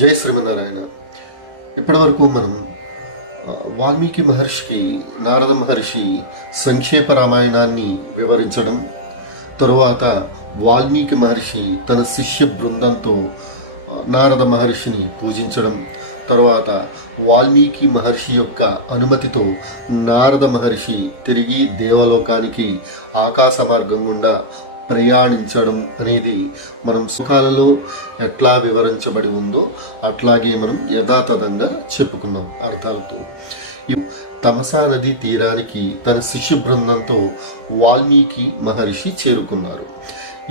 జై శ్రీమన్నారాయణ. ఇప్పటి వరకు మనం వాల్మీకి మహర్షికి నారద మహర్షి సంక్షేప రామాయణాన్ని వివరించడం, తరువాత వాల్మీకి మహర్షి తన శిష్య బృందంతో నారద మహర్షిని పూజించడం, తరువాత వాల్మీకి మహర్షి యొక్క అనుమతితో నారద మహర్షి తిరిగి దేవలోకానికి ఆకాశ మార్గం గుండా ప్రయాణించడం అనేది మనం సుఖాలలో ఎట్లా వివరించబడి ఉందో అట్లాగే మనం యథాతథంగా చెప్పుకున్నాం అర్థాలతో. తమసా నది తీరానికి తన శిష్య బృందంతో వాల్మీకి మహర్షి చేరుకున్నారు.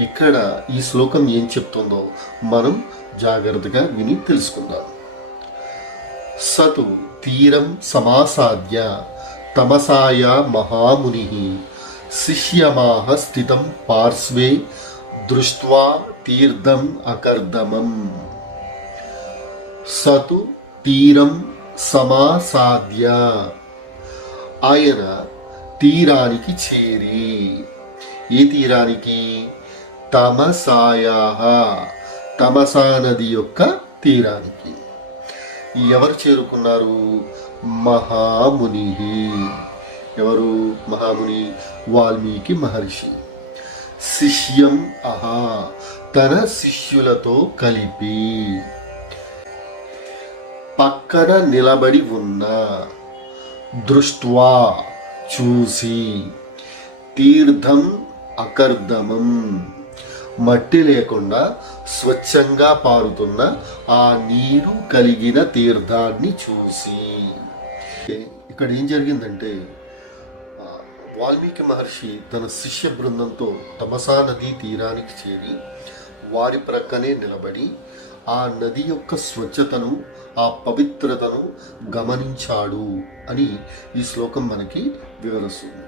ఇక్కడ ఈ శ్లోకం ఏం చెప్తుందో మనం జాగ్రత్తగా విని తెలుసుకుందాం. సతు తీరం సమాసాద్య తమసాయ మహాముని శిష్యమాహ స్థితం పార్శ్వే దృష్ట్వా తీర్థం అకర్దమం. సతు తీరం సమాసాద్య, ఆయన తీరానికి చేరి, ఏ తీరానికి? తమసాయా, తమసా నది యొక్క తీరానికి. ఎవరు చేరుకున్నారు? మహాముని. ఎవరు మహాముని? వాల్మీకి మహర్షి. శిష్యం అహా, తన శిష్యులతో కలిపి. పక్కన నిలబడి ఉన్న, దృష్ట్వా చూసి, తీర్థం అకర్దమం మట్టి లేకుండా స్వచ్ఛంగా పారుతున్న ఆ నీరు కలిగిన తీర్థాన్ని చూసి. ఇక్కడ ఏం జరిగిందంటే, వాల్మీకి మహర్షి తన శిష్య బృందంతో తమసా నదీ తీరానికి చేరి వారి ప్రక్కనే నిలబడి ఆ నది యొక్క స్వచ్ఛతను, ఆ పవిత్రతను గమనించాడు అని ఈ శ్లోకం మనకి వివరిస్తుంది.